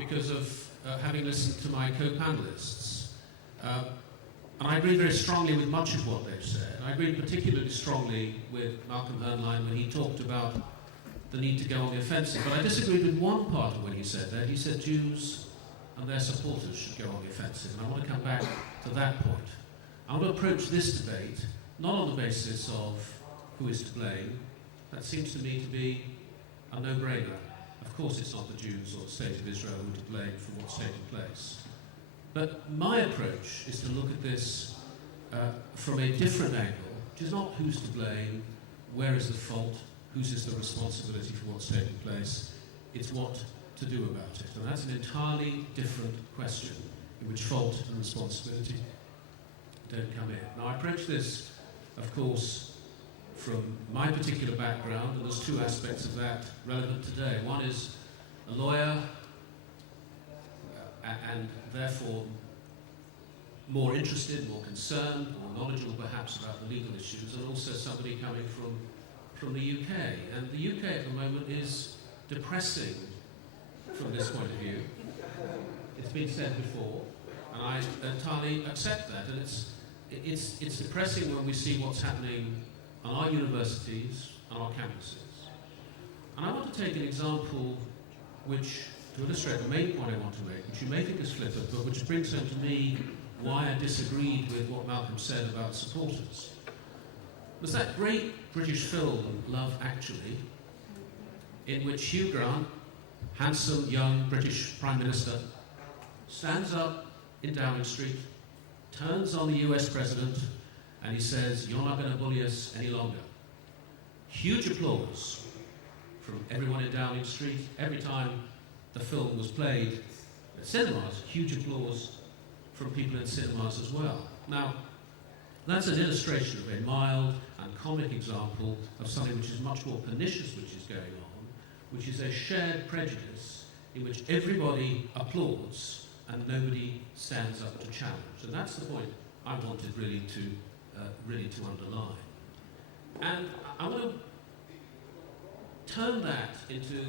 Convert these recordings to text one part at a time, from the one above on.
because of having listened to my co-panelists. And I agree very strongly with much of what they've said. I agree particularly strongly with Malcolm Hernlein when he talked about the need to go on the offensive. But I disagreed with one part of what he said there. He said Jews and their supporters should go on the offensive. And I want to come back to that point. I want to approach this debate not on the basis of who is to blame. That seems to me to be a no-brainer. Of course it's not the Jews or the State of Israel who are to blame for what's taking place. But my approach is to look at this from a different angle, which is not who's to blame, where is the fault, whose is the responsibility for what's taking place. It's what to do about it. And that's an entirely different question in which fault and responsibility don't come in. Now, I approach this, of course, from my particular background, and there's two aspects of that relevant today. One is a lawyer, and therefore more interested, more concerned, more knowledgeable perhaps about the legal issues, and also somebody coming from the UK. And the UK at the moment is depressing from this point of view. It's been said before, and I entirely accept that. And it's depressing when we see what's happening on our universities, on our campuses. And I want to take an example which, to illustrate the main point I want to make, which you may think is flippant, but which brings home to me why I disagreed with what Malcolm said about supporters. Was that great British film, Love Actually, in which Hugh Grant, handsome young British Prime Minister, stands up in Downing Street, turns on the US President, and he says, "You're not going to bully us any longer." Huge applause from everyone in Downing Street. Every time the film was played at cinemas, huge applause from people in cinemas as well. Now, that's an illustration of a mild and comic example of something which is much more pernicious which is going on, which is a shared prejudice in which everybody applauds and nobody stands up to challenge. And that's the point I wanted really to underline. And I want to turn that into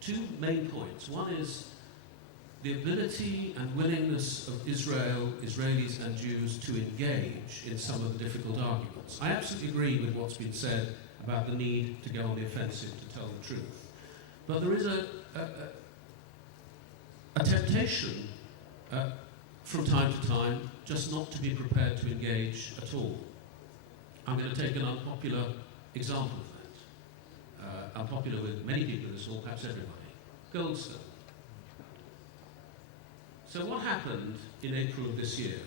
two main points. One is the ability and willingness of Israelis and Jews to engage in some of the difficult arguments. I absolutely agree with what's been said about the need to go on the offensive to tell the truth. But there is a temptation from time to time just not to be prepared to engage at all. I'm going to take an unpopular example of that. Unpopular with many people in this hall, perhaps everybody. Goldsmith. So what happened in April of this year?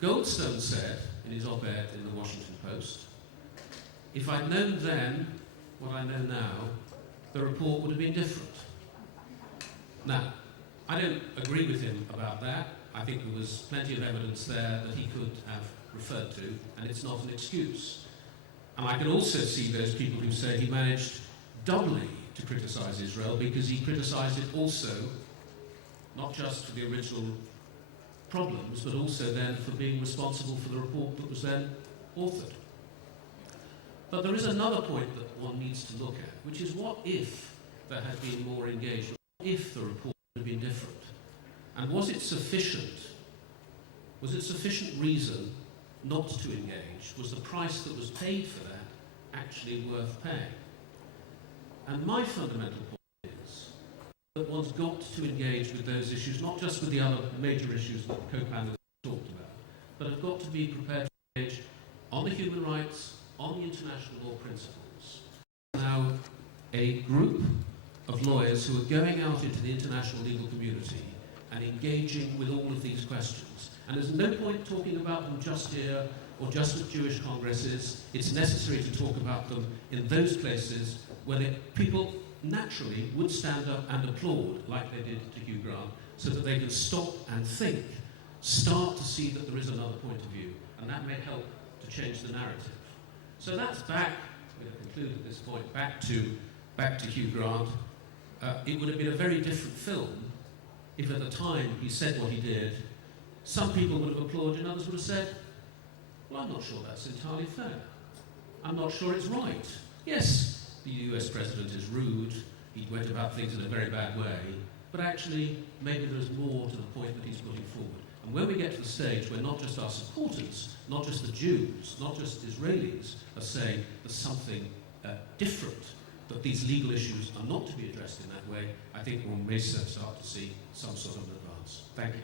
Goldstone said in his op-ed in the Washington Post, "If I'd known then what I know now, the report would have been different." Now, I don't agree with him about that. I think there was plenty of evidence there that he could have referred to, and it's not an excuse. And I can also see those people who say he managed doubly to criticize Israel because he criticized it also, not just for the original problems, but also then for being responsible for the report that was then authored. But there is another point that one needs to look at, which is what if there had been more engagement? What if the report had been different? And was it sufficient? Was it sufficient reason not to engage? Was the price that was paid for that actually worth paying? And my fundamental point is that one's got to engage with those issues, not just with the other major issues that the co-panelists talked about, but have got to be prepared to engage on the human rights, on the international law principles. Now, a group of lawyers who are going out into the international legal community and engaging with all of these questions. And there's no point talking about them just here or just at Jewish congresses. It's necessary to talk about them in those places where people naturally would stand up and applaud like they did to Hugh Grant, so that they can stop and think, start to see that there is another point of view, and that may help to change the narrative. So that's back, I'm going to conclude at this point, back to Hugh Grant. It would have been a very different film if at the time he said what he did, some people would have applauded and others would have said, well, I'm not sure that's entirely fair. I'm not sure it's right. Yes, the US president is rude. he went about things in a very bad way, but actually maybe there's more to the point that he's putting forward. And when we get to the stage where not just our supporters, not just the Jews, not just Israelis are saying there's something different, that these legal issues are not to be addressed in that way, I think we may start to see some sort of an advance. Thank you.